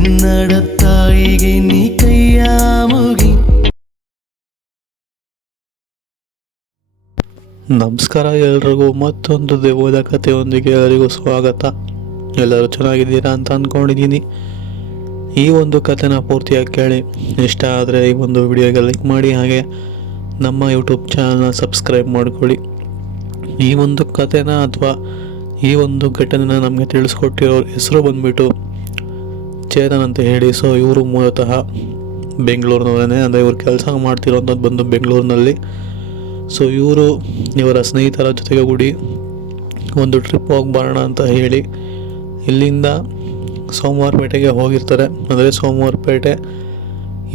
ಕನ್ನಡ ತಾಯಿಗೆ ನೀ ಕೈಯ ಮುಗಿ. ನಮಸ್ಕಾರ ಎಲ್ರಿಗೂ, ಮತ್ತೊಂದು ದೆವ್ವದ ಕಥೆಯೊಂದಿಗೆ ಎಲ್ಲರಿಗೂ ಸ್ವಾಗತ. ಎಲ್ಲರೂ ಚೆನ್ನಾಗಿದ್ದೀರಾ ಅಂತ ಅಂದ್ಕೊಂಡಿದ್ದೀನಿ. ಈ ಒಂದು ಕಥೆನ ಪೂರ್ತಿಯಾಗಿ ಕೇಳಿ ಇಷ್ಟ ಆದರೆ ಈ ಒಂದು ವಿಡಿಯೋಗೆ ಲೈಕ್ ಮಾಡಿ, ಹಾಗೆ ನಮ್ಮ ಯೂಟ್ಯೂಬ್ ಚಾನಲ್ನ ಸಬ್ಸ್ಕ್ರೈಬ್ ಮಾಡ್ಕೊಳ್ಳಿ. ಈ ಒಂದು ಕಥೆನ ಅಥವಾ ಈ ಒಂದು ಘಟನೆನ ನಮಗೆ ತಿಳಿಸ್ಕೊಟ್ಟಿರೋ ಹೆಸರು ಬಂದುಬಿಟ್ಟು ಚೇತನ್ ಅಂತ ಹೇಳಿ. ಸೊ ಇವರು ಮೂಲತಃ ಬೆಂಗಳೂರಿನವರೇ, ಅಂದರೆ ಇವರು ಕೆಲಸ ಮಾಡ್ತಿರೋಂಥದ್ದು ಬಂದು ಬೆಂಗಳೂರಿನಲ್ಲಿ. ಸೊ ಇವರು ಇವರ ಸ್ನೇಹಿತರ ಜೊತೆಗೆ ಕೂಡಿ ಒಂದು ಟ್ರಿಪ್ ಹೋಗಿ ಬರೋಣ ಅಂತ ಹೇಳಿ ಇಲ್ಲಿಂದ ಸೋಮವಾರಪೇಟೆಗೆ ಹೋಗಿರ್ತಾರೆ. ಅಂದರೆ ಸೋಮವಾರಪೇಟೆ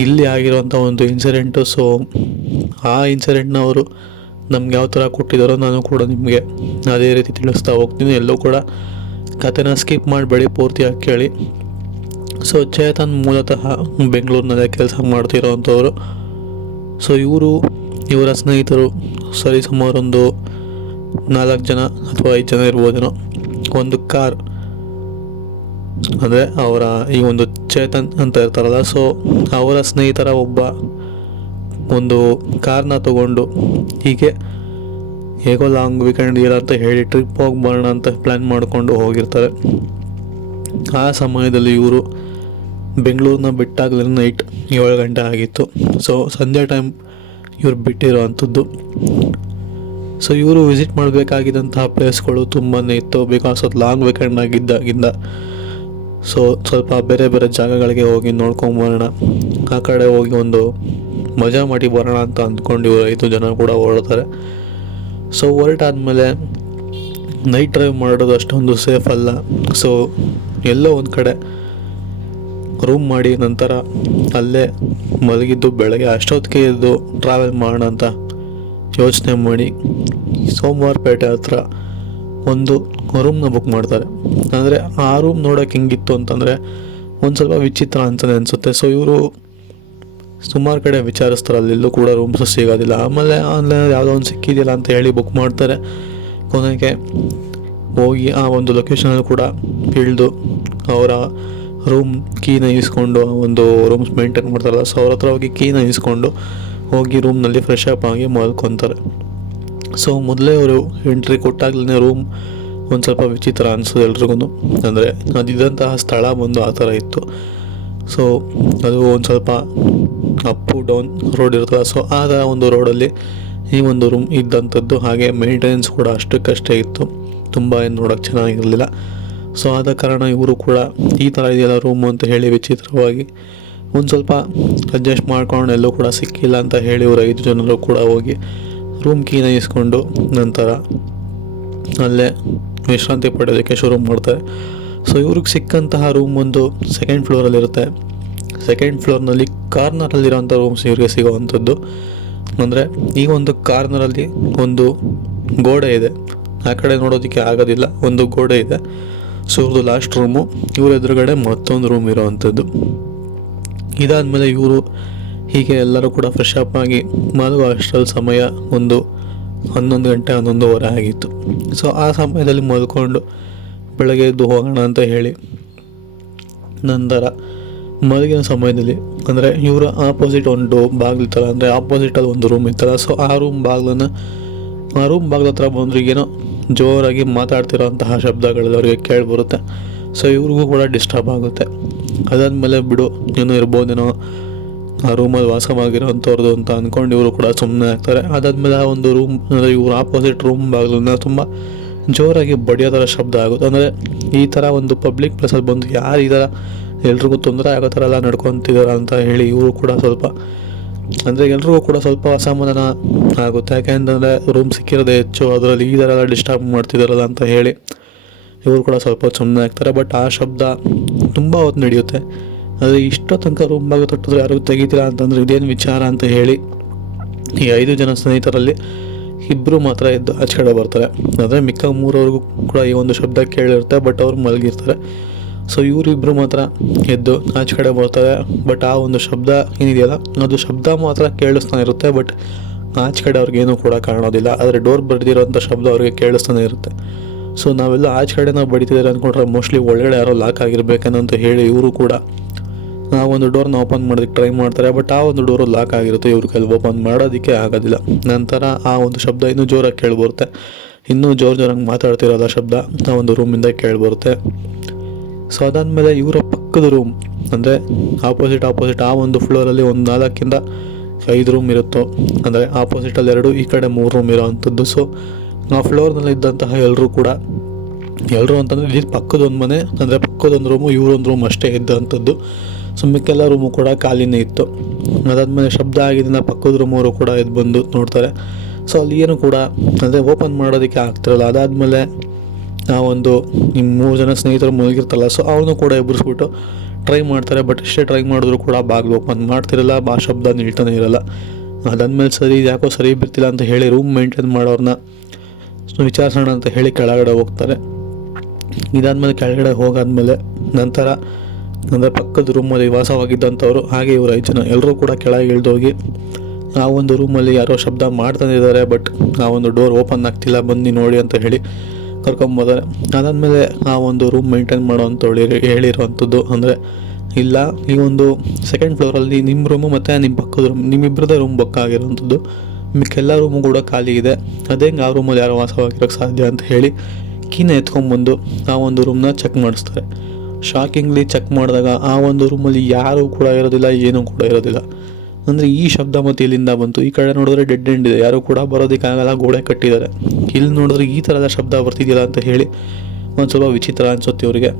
ಇಲ್ಲಿ ಆಗಿರೋಂಥ ಒಂದು ಇನ್ಸಿಡೆಂಟು. ಸೊ ಆ ಇನ್ಸಿಡೆಂಟ್ನ ಅವರು ನಮ್ಗೆ ಯಾವ ಥರ ಕೊಟ್ಟಿದ್ದಾರೋ ನಾನು ಕೂಡ ನಿಮಗೆ ಅದೇ ರೀತಿ ತಿಳಿಸ್ತಾ ಹೋಗ್ತೀನಿ. ಎಲ್ಲೂ ಕೂಡ ಕಥೆನ ಸ್ಕಿಪ್ ಮಾಡಬೇಡಿ, ಪೂರ್ತಿಯಾಗಿ ಕೇಳಿ. ಸೊ ಚೇತನ್ ಮೂಲತಃ ಬೆಂಗಳೂರಿನಲ್ಲೇ ಕೆಲಸ ಮಾಡ್ತಿರೋವಂಥವ್ರು. ಸೊ ಇವರ ಸ್ನೇಹಿತರು ಸರಿಸುಮಾರು ಒಂದು 4 ಜನ ಅಥವಾ 5 ಜನ ಇರ್ಬೋದೇನೋ. ಒಂದು ಕಾರ್, ಅಂದರೆ ಅವರ ಈ ಒಂದು ಚೇತನ್ ಅಂತ ಇರ್ತಾರಲ್ಲ, ಸೊ ಅವರ ಸ್ನೇಹಿತರ ಒಬ್ಬ ಒಂದು ಕಾರ್ನ ತಗೊಂಡು ಹೀಗೆ ಹೇಗೋ ಲಾಂಗ್ ವೀಕೆಂಡ್ ಇರ ಅಂತ ಹೇಳಿ ಟ್ರಿಪ್ ಹೋಗಿ ಬರೋಣ ಅಂತ ಪ್ಲ್ಯಾನ್ ಮಾಡಿಕೊಂಡು ಹೋಗಿರ್ತಾರೆ. ಆ ಸಮಯದಲ್ಲಿ ಇವರು ಬೆಂಗಳೂರನ್ನ ಬಿಟ್ಟಾಗಲೇ ನೈಟ್ 7 ಗಂಟೆ ಆಗಿತ್ತು. ಸೊ ಸಂಜೆ ಟೈಮ್ ಇವ್ರು ಬಿಟ್ಟಿರೋ ಅಂಥದ್ದು. ಸೊ ಇವರು ವಿಸಿಟ್ ಮಾಡಬೇಕಾಗಿದ್ದಂತಹ ಪ್ಲೇಸ್ಗಳು ತುಂಬಾ ಇತ್ತು, ಬಿಕಾಸ್ ಅದು ಲಾಂಗ್ ವೀಕೆಂಡ್ ಆಗಿದ್ದಾಗಿಂದ. ಸೊ ಸ್ವಲ್ಪ ಬೇರೆ ಬೇರೆ ಜಾಗಗಳಿಗೆ ಹೋಗಿ ನೋಡ್ಕೊಂಬರೋಣ, ಆ ಕಡೆ ಹೋಗಿ ಒಂದು ಮಜಾ ಮಾಡಿ ಬರೋಣ ಅಂತ ಅಂದ್ಕೊಂಡು ಇವರು 5 ಜನ ಕೂಡ ಹೊರಡ್ತಾರೆ. ಸೊ ಹೊರಟಾದ್ಮೇಲೆ ನೈಟ್ ಡ್ರೈವ್ ಮಾಡೋದು ಅಷ್ಟೊಂದು ಸೇಫ್ ಅಲ್ಲ. ಸೊ ಎಲ್ಲೋ ಒಂದು ಕಡೆ ರೂಮ್ ಮಾಡಿ ನಂತರ ಅಲ್ಲೇ ಮಲಗಿದ್ದು ಬೆಳಗ್ಗೆ ಅಷ್ಟೊತ್ತಿಗೆ ಎದ್ದು ಟ್ರಾವೆಲ್ ಮಾಡೋಣ ಅಂತ ಯೋಚನೆ ಮಾಡಿ ಸೋಮವಾರಪೇಟೆ ಹತ್ರ ಒಂದು ರೂಮ್ನ ಬುಕ್ ಮಾಡ್ತಾರೆ. ಅಂದರೆ ಆ ರೂಮ್ ನೋಡೋಕೆ ಹೆಂಗಿತ್ತು ಅಂತಂದರೆ ಒಂದು ಸ್ವಲ್ಪ ವಿಚಿತ್ರ ಅಂತಲೇ ಅನಿಸುತ್ತೆ. ಸೊ ಇವರು ಸುಮಾರು ಕಡೆ ವಿಚಾರಿಸ್ತಾರೆ, ಅಲ್ಲೆಲ್ಲೂ ಕೂಡ ರೂಮ್ಸ್ ಸಿಗೋದಿಲ್ಲ. ಆಮೇಲೆ ಆನ್ಲೈನಲ್ಲಿ ಯಾವುದೋ ಒಂದು ಸಿಕ್ಕಿದಿಲ್ಲ ಅಂತ ಹೇಳಿ ಬುಕ್ ಮಾಡ್ತಾರೆ. ಕೊನೆಗೆ ಹೋಗಿ ಆ ಒಂದು ಲೊಕೇಶನಲ್ಲಿ ಕೂಡ ಇಳಿದು ಅವರ ರೂಮ್ ಕೀನ ಇಸ್ಕೊಂಡು, ಒಂದು ರೂಮ್ಸ್ ಮೇಂಟೈನ್ ಮಾಡ್ತಾರಲ್ಲ, ಸೊ ಅವ್ರ ಹತ್ರ ಹೋಗಿ ಕೀನ ಇಸ್ಕೊಂಡು ಹೋಗಿ ರೂಮ್ನಲ್ಲಿ ಫ್ರೆಶ್ ಅಪ್ ಆಗಿ ಮಲ್ಕೊತಾರೆ. ಸೊ ಮೊದಲೇ ಅವರು ಎಂಟ್ರಿ ಕೊಟ್ಟಾಗ್ಲೇ ರೂಮ್ ಒಂದು ಸ್ವಲ್ಪ ವಿಚಿತ್ರ ಅನಿಸೋದು ಎಲ್ರಿಗೂ. ಅಂದರೆ ಅದಿದ್ದಂತಹ ಸ್ಥಳ ಬಂದು ಆ ಥರ ಇತ್ತು. ಸೊ ಅದು ಒಂದು ಸ್ವಲ್ಪ ಅಪ್ಪು ಡೌನ್ ರೋಡ್ ಇರ್ತಲ್ಲ, ಸೊ ಆ ಥರ ಒಂದು ರೋಡಲ್ಲಿ ಈ ಒಂದು ರೂಮ್ ಇದ್ದಂಥದ್ದು. ಹಾಗೆ ಮೇಂಟೆನೆನ್ಸ್ ಕೂಡ ಅಷ್ಟಕ್ಕಷ್ಟೇ ಇತ್ತು, ತುಂಬ ಏನು ನೋಡೋಕ್ಕೆ ಚೆನ್ನಾಗಿರಲಿಲ್ಲ. ಸೊ ಆದ ಕಾರಣ ಇವರು ಕೂಡ ಈ ಥರ ಇದೆಯಲ್ಲ ರೂಮು ಅಂತ ಹೇಳಿ ವಿಚಿತ್ರವಾಗಿ ಒಂದು ಸ್ವಲ್ಪ ಅಡ್ಜಸ್ಟ್ ಮಾಡ್ಕೊಂಡು ಎಲ್ಲೂ ಕೂಡ ಸಿಕ್ಕಿಲ್ಲ ಅಂತ ಹೇಳಿ ಇವರು 5 ಜನರು ಕೂಡ ಹೋಗಿ ರೂಮ್ ಕೀನ ಇಸ್ಕೊಂಡು ನಂತರ ಅಲ್ಲೇ ವಿಶ್ರಾಂತಿ ಪಡೆಯೋದಕ್ಕೆ ಶುರು ಮಾಡ್ತಾರೆ. ಸೊ ಇವ್ರಿಗೆ ಸಿಕ್ಕಂತಹ ರೂಮ್ ಒಂದು 2nd ಫ್ಲೋರಲ್ಲಿರುತ್ತೆ. 2nd ಫ್ಲೋರ್ನಲ್ಲಿ ಕಾರ್ನರಲ್ಲಿರೋಂಥ ರೂಮ್ಸ್ ಇವ್ರಿಗೆ ಸಿಗೋವಂಥದ್ದು. ಅಂದರೆ ಈ ಒಂದು ಕಾರ್ನರಲ್ಲಿ ಒಂದು ಗೋಡೆ ಇದೆ, ಆ ಕಡೆ ನೋಡೋದಕ್ಕೆ ಆಗೋದಿಲ್ಲ, ಒಂದು ಗೋಡೆ ಇದೆ. ಸೊ ಇವ್ರದ್ದು ಲಾಸ್ಟ್ ರೂಮು, ಇವ್ರ ಎದುರುಗಡೆ ಮತ್ತೊಂದು ರೂಮ್ ಇರೋವಂಥದ್ದು. ಇದಾದಮೇಲೆ ಇವರು ಹೀಗೆ ಎಲ್ಲರೂ ಕೂಡ ಫ್ರೆಶ್ ಅಪ್ ಆಗಿ ಮಲಗುವ ಅಷ್ಟರಲ್ಲಿ ಸಮಯ ಒಂದು 11 ಗಂಟೆ 11:15 ಆಗಿತ್ತು. ಸೊ ಆ ಸಮಯದಲ್ಲಿ ಮಲ್ಕೊಂಡು ಬೆಳಗ್ಗೆ ಎದ್ದು ಹೋಗೋಣ ಅಂತ ಹೇಳಿ ನಂತರ ಮಲಗಿನ ಸಮಯದಲ್ಲಿ, ಅಂದರೆ ಇವರ ಆಪೋಸಿಟ್ ಒಂದು ಬಾಗಿಲಿತ್ತಲ್ಲ, ಅಂದರೆ ಆಪೋಸಿಟಲ್ಲಿ ಒಂದು ರೂಮ್ ಇತ್ತಲ್ಲ, ಸೊ ಆ ರೂಮ್ ಬಾಗಿಲ ಹತ್ರ ಬಂದ್ರೆ ಏನೋ ಜೋರಾಗಿ ಮಾತಾಡ್ತಿರೋಂತಹ ಶಬ್ದಗಳೆಲ್ಲ ಅವರಿಗೆ ಕೇಳಿಬರುತ್ತೆ. ಸೊ ಇವ್ರಿಗೂ ಕೂಡ ಡಿಸ್ಟರ್ಬ್ ಆಗುತ್ತೆ. ಅದಾದಮೇಲೆ ಬಿಡು ಏನೋ ಇರ್ಬೋದೇನೋ ಆ ರೂಮಲ್ಲಿ ವಾಸವಾಗಿರೋಂಥವ್ರದ್ದು ಅಂತ ಅಂದ್ಕೊಂಡು ಇವರು ಕೂಡ ಸುಮ್ಮನೆ ಆಗ್ತಾರೆ. ಅದಾದಮೇಲೆ ಆ ಒಂದು ರೂಮ್, ಅಂದರೆ ಇವ್ರ ಆಪೋಸಿಟ್ ರೂಮ್ ಬಾಗಿಲನ್ನ ತುಂಬ ಜೋರಾಗಿ ಬಡಿಯೋ ಥರ ಶಬ್ದ ಆಗುತ್ತೆ. ಅಂದರೆ ಈ ಥರ ಒಂದು ಪಬ್ಲಿಕ್ ಪ್ಲೇಸಲ್ಲಿ ಬಂದು ಯಾರು ಈ ಥರ ಎಲ್ರಿಗೂ ತೊಂದರೆ ಆಗೋ ಥರ ಎಲ್ಲ ನಡ್ಕೊತಿದಾರ ಅಂತ ಹೇಳಿ ಇವರು ಕೂಡ ಸ್ವಲ್ಪ, ಅಂದರೆ ಎಲ್ರಿಗೂ ಕೂಡ ಸ್ವಲ್ಪ ಅಸಮಾಧಾನ ಆಗುತ್ತೆ. ಯಾಕೆಂತಂದರೆ ರೂಮ್ ಸಿಕ್ಕಿರೋದೇ ಹೆಚ್ಚು, ಅದರಲ್ಲಿ ಈ ಥರ ಎಲ್ಲ ಡಿಸ್ಟರ್ಬ್ ಮಾಡ್ತಿದ್ದಾರಲ್ಲ ಅಂತ ಹೇಳಿ ಇವರು ಕೂಡ ಸ್ವಲ್ಪ ಸುಮ್ಮನೆ ಆಗ್ತಾರೆ. ಬಟ್ ಆ ಶಬ್ದ ತುಂಬ ಹೊತ್ತು ನಡೆಯುತ್ತೆ. ಆದರೆ ಇಷ್ಟೋ ತನಕ ರೂಮ್ ಬಾಗಿಲು ತಟ್ಟಿದ್ರೆ ಯಾರಿಗೂ ತೆಗಿತೀರಾ ಅಂತಂದರೆ ಇದೇನು ವಿಚಾರ ಅಂತ ಹೇಳಿ ಈ 5 ಜನ ಸ್ನೇಹಿತರಲ್ಲಿ 2 ಮಾತ್ರ ಎದ್ದು ಆಚೆ ಕಡೆ ಬರ್ತಾರೆ. ಅಂದರೆ ಮಿಕ್ಕ 3 ಕೂಡ ಈ ಒಂದು ಶಬ್ದ ಕೇಳಿರುತ್ತೆ, ಬಟ್ ಅವ್ರು ಮಲಗಿರ್ತಾರೆ. ಸೊ ಇವರಿಬ್ಬರು ಮಾತ್ರ ಎದ್ದು ಆಚೆ ಕಡೆ ಬರ್ತಾರೆ. ಬಟ್ ಆ ಒಂದು ಶಬ್ದ ಏನಿದೆಯಲ್ಲ, ಅದು ಶಬ್ದ ಮಾತ್ರ ಕೇಳಿಸ್ತಾನೆ ಇರುತ್ತೆ, ಬಟ್ ಆಚೆ ಕಡೆ ಅವ್ರಿಗೇನೂ ಕೂಡ ಕಾಣೋದಿಲ್ಲ. ಆದರೆ ಡೋರ್ ಬಡ್ದಿರೋಂಥ ಶಬ್ದ ಅವ್ರಿಗೆ ಕೇಳಿಸ್ತಾನೆ ಇರುತ್ತೆ. ಸೊ ನಾವೆಲ್ಲ ಆಚೆ ಕಡೆ ನಾವು ಬಡಿತಿದ್ದಾರೆ ಅಂದ್ಕೊಂಡ್ರೆ ಮೋಸ್ಟ್ಲಿ ಒಳಗಡೆ ಯಾರೋ ಲಾಕ್ ಆಗಿರ್ಬೇಕನ್ನಂತ ಹೇಳಿ ಇವರು ಕೂಡ ಆ ಒಂದು ಡೋರ್ನ ಓಪನ್ ಮಾಡೋದಕ್ಕೆ ಟ್ರೈ ಮಾಡ್ತಾರೆ. ಬಟ್ ಆ ಒಂದು ಡೋರು ಲಾಕ್ ಆಗಿರುತ್ತೆ, ಇವ್ರ ಕೈಲಿ ಓಪನ್ ಮಾಡೋದಕ್ಕೆ ಆಗೋದಿಲ್ಲ. ನಂತರ ಆ ಒಂದು ಶಬ್ದ ಇನ್ನೂ ಜೋರಾಗಿ ಕೇಳಿಬರುತ್ತೆ, ಇನ್ನೂ ಜೋರಾಗಿ ಮಾತಾಡ್ತಿರೋಲ್ಲ ಶಬ್ದ ಆ ಒಂದು ರೂಮಿಂದ ಕೇಳಿಬರುತ್ತೆ. ಸೊ ಅದಾದಮೇಲೆ ಇವರ ಪಕ್ಕದ ರೂಮ್ ಅಂದರೆ ಆಪೋಸಿಟ್ ಆ ಒಂದು ಫ್ಲೋರಲ್ಲಿ ಒಂದು 4 to 5 ರೂಮ್ ಇರುತ್ತೋ, ಅಂದರೆ ಆಪೋಸಿಟಲ್ಲಿ 2, ಈ ಕಡೆ 3 ರೂಮ್ ಇರೋ ಅಂಥದ್ದು. ಸೊ ಆ ಫ್ಲೋರ್ನಲ್ಲಿ ಇದ್ದಂತಹ ಎಲ್ಲರೂ ಅಂತಂದರೆ ಇಲ್ಲಿ ಪಕ್ಕದೊಂದು ಮನೆ, ಅಂದರೆ ಪಕ್ಕದೊಂದು ರೂಮು, ಇವರೊಂದು ರೂಮ್ ಅಷ್ಟೇ ಇದ್ದಂಥದ್ದು. ಸೊ ಮಿಕ್ಕೆಲ್ಲ ರೂಮು ಕೂಡ ಖಾಲಿನೇ ಇತ್ತು. ಅದಾದಮೇಲೆ ಶಬ್ದ ಆಗಿದ್ದರಿಂದ ಪಕ್ಕದ ರೂಮವರು ಕೂಡ ಎದ್ದು ಬಂದು ನೋಡ್ತಾರೆ. ಸೊ ಅಲ್ಲಿ ಏನು ಕೂಡ ಅಂದರೆ ಓಪನ್ ಮಾಡೋದಕ್ಕೆ ಆಗ್ತಿರಲ್ಲ. ಅದಾದಮೇಲೆ ಆ ಒಂದು ನಿಮ್ಮ 3 ಜನ ಸ್ನೇಹಿತರು ಮಲಗಿರ್ತಲ್ಲ, ಸೊ ಅವ್ರನ್ನೂ ಕೂಡ ಎಬ್ಬರಿಸ್ಬಿಟ್ಟು ಟ್ರೈ ಮಾಡ್ತಾರೆ. ಬಟ್ ಎಷ್ಟೇ ಟ್ರೈ ಮಾಡಿದ್ರು ಕೂಡ ಬಾಗಿಲು ಓಪನ್ ಮಾಡ್ತಿರಲ್ಲ, ಆ ಶಬ್ದ ನಿಲ್ತಾನೆ ಇರಲ್ಲ. ಅದಾದಮೇಲೆ ಸರಿ ಯಾಕೋ ಸರಿ ಬಿರ್ತಿಲ್ಲ ಅಂತ ಹೇಳಿ ರೂಮ್ ಮೇಂಟೈನ್ ಮಾಡೋರನ್ನ ವಿಚಾರಿಸೋಣ ಅಂತ ಹೇಳಿ ಕೆಳಗಡೆ ಹೋಗ್ತಾರೆ. ಇದಾದಮೇಲೆ ಕೆಳಗಡೆ ಹೋಗಾದ್ಮೇಲೆ ನಂತರ ಅಂದರೆ ಪಕ್ಕದ ರೂಮಲ್ಲಿ ವಾಸವಾಗಿದ್ದಂಥವ್ರು ಹಾಗೆ ಇವರು 5 ಜನ ಎಲ್ಲರೂ ಕೂಡ ಕೆಳಗೆ ಇಳಿದೋಗಿ ಆ ಒಂದು ರೂಮಲ್ಲಿ ಯಾರೋ ಶಬ್ದ ಮಾಡ್ತಾನೆ ಇದ್ದಾರೆ, ಬಟ್ ಆ ಒಂದು ಡೋರ್ ಓಪನ್ ಆಗ್ತಿಲ್ಲ, ಬನ್ನಿ ನೋಡಿ ಅಂತ ಹೇಳಿ ಕರ್ಕೊಂಬೋದಾರೆ. ಅದಾದಮೇಲೆ ಆ ಒಂದು ರೂಮ್ ಮೇಂಟೈನ್ ಮಾಡೋವಂಥವ್ರು ಹೇಳಿರೋವಂಥದ್ದು ಅಂದರೆ ಇಲ್ಲ, ಈ ಒಂದು 2nd ಫ್ಲೋರಲ್ಲಿ ನಿಮ್ಮ ರೂಮು ಮತ್ತು ನಿಮ್ಮ ಪಕ್ಕದ ರೂಮ್, ನಿಮ್ಮಿಬ್ಬರದೇ ರೂಮ್ ಬೊಕ್ಕಾಗಿರೋವಂಥದ್ದು, ಮಿಕ್ಕೆಲ್ಲ ರೂಮು ಕೂಡ ಖಾಲಿ ಇದೆ, ಅದೇ ಆ ರೂಮಲ್ಲಿ ಯಾರೋ ವಾಸವಾಗಿರೋಕ್ಕೆ ಸಾಧ್ಯ ಅಂತ ಹೇಳಿ ಕೀನ ಎತ್ಕೊಂಡ್ಬಂದು ಆ ಒಂದು ರೂಮ್ನ ಚೆಕ್ ಮಾಡಿಸ್ತಾರೆ. ಶಾಕಿಂಗ್ಲಿ ಚೆಕ್ ಮಾಡಿದಾಗ ಆ ಒಂದು ರೂಮಲ್ಲಿ ಯಾರೂ ಕೂಡ ಇರೋದಿಲ್ಲ, ಏನೂ ಕೂಡ ಇರೋದಿಲ್ಲ. ಅಂದರೆ ಈ ಶಬ್ದ ಮತ್ತು ಇಲ್ಲಿಂದ ಬಂತು. ಈ ಕಡೆ ನೋಡಿದ್ರೆ ಡೆಡ್ ಎಂಡ್ ಇದೆ, ಯಾರೂ ಕೂಡ ಬರೋದಕ್ಕಾಗಲ್ಲ, ಗೋಡೆ ಕಟ್ಟಿದ್ದಾರೆ. ಇಲ್ಲಿ ನೋಡಿದ್ರೆ ಈ ಥರದ ಶಬ್ದ ಬರ್ತಿದೆಯಲ್ಲ ಅಂತ ಹೇಳಿ ಒಂದು ಸ್ವಲ್ಪ ವಿಚಿತ್ರ ಅನಿಸುತ್ತೆ ಇವರಿಗೆ.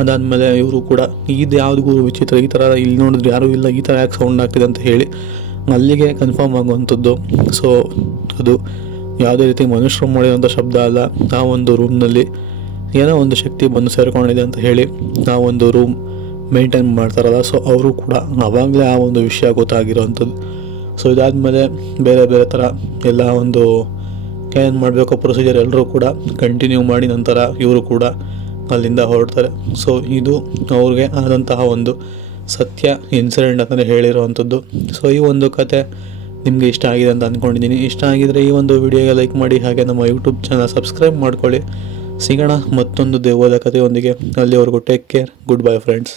ಅದಾದಮೇಲೆ ಇವರು ಕೂಡ ಇದು ಯಾವುದಿಗೂ ವಿಚಿತ್ರ, ಈ ಥರ ಇಲ್ಲಿ ನೋಡಿದ್ರೆ ಯಾರೂ ಇಲ್ಲ, ಈ ಥರ ಯಾಕೆ ಸೌಂಡ್ ಆಗ್ತಿದೆ ಅಂತ ಹೇಳಿ ಅಲ್ಲಿಗೆ ಕನ್ಫರ್ಮ್ ಆಗುವಂಥದ್ದು. ಸೊ ಅದು ಯಾವುದೇ ರೀತಿ ಮನುಷ್ಯರು ಮಾಡಿರೋಂಥ ಶಬ್ದ ಅಲ್ಲ, ಆ ಒಂದು ರೂಮ್ನಲ್ಲಿ ಏನೋ ಒಂದು ಶಕ್ತಿ ಬಂದು ಸೇರಿಕೊಂಡಿದೆ ಅಂತ ಹೇಳಿ ಆ ಒಂದು ರೂಮ್ ಮೇಂಟೈನ್ ಮಾಡ್ತಾರಲ್ಲ, ಸೊ ಅವರು ಕೂಡ ಆವಾಗಲೇ ಆ ಒಂದು ವಿಷಯ ಗೊತ್ತಾಗಿರೋವಂಥದ್ದು. ಸೊ ಇದಾದಮೇಲೆ ಬೇರೆ ಬೇರೆ ಥರ ಎಲ್ಲ ಒಂದು ಏನು ಮಾಡಬೇಕು ಪ್ರೊಸೀಜರ್ ಎಲ್ಲರೂ ಕೂಡ ಕಂಟಿನ್ಯೂ ಮಾಡಿ ನಂತರ ಇವರು ಕೂಡ ಅಲ್ಲಿಂದ ಹೊರಡ್ತಾರೆ. ಸೊ ಇದು ಅವ್ರಿಗೆ ಆದಂತಹ ಒಂದು ಸತ್ಯ ಇನ್ಸಿಡೆಂಟ್ ಅಂತಲೇ ಹೇಳಿರೋವಂಥದ್ದು. ಸೊ ಈ ಒಂದು ಕತೆ ನಿಮಗೆ ಇಷ್ಟ ಆಗಿದೆ ಅಂತ ಅಂದ್ಕೊಂಡಿದ್ದೀನಿ. ಇಷ್ಟ ಆಗಿದರೆ ಈ ಒಂದು ವಿಡಿಯೋಗೆ ಲೈಕ್ ಮಾಡಿ, ಹಾಗೆ ನಮ್ಮ ಯೂಟ್ಯೂಬ್ ಚಾನಲ್ ಸಬ್ಸ್ಕ್ರೈಬ್ ಮಾಡ್ಕೊಳ್ಳಿ. ಸಿಗೋಣ ಮತ್ತೊಂದು ದೆವ್ವದ ಕಥೆಯೊಂದಿಗೆ. ಅಲ್ಲಿವರೆಗೂ take care, good bye friends.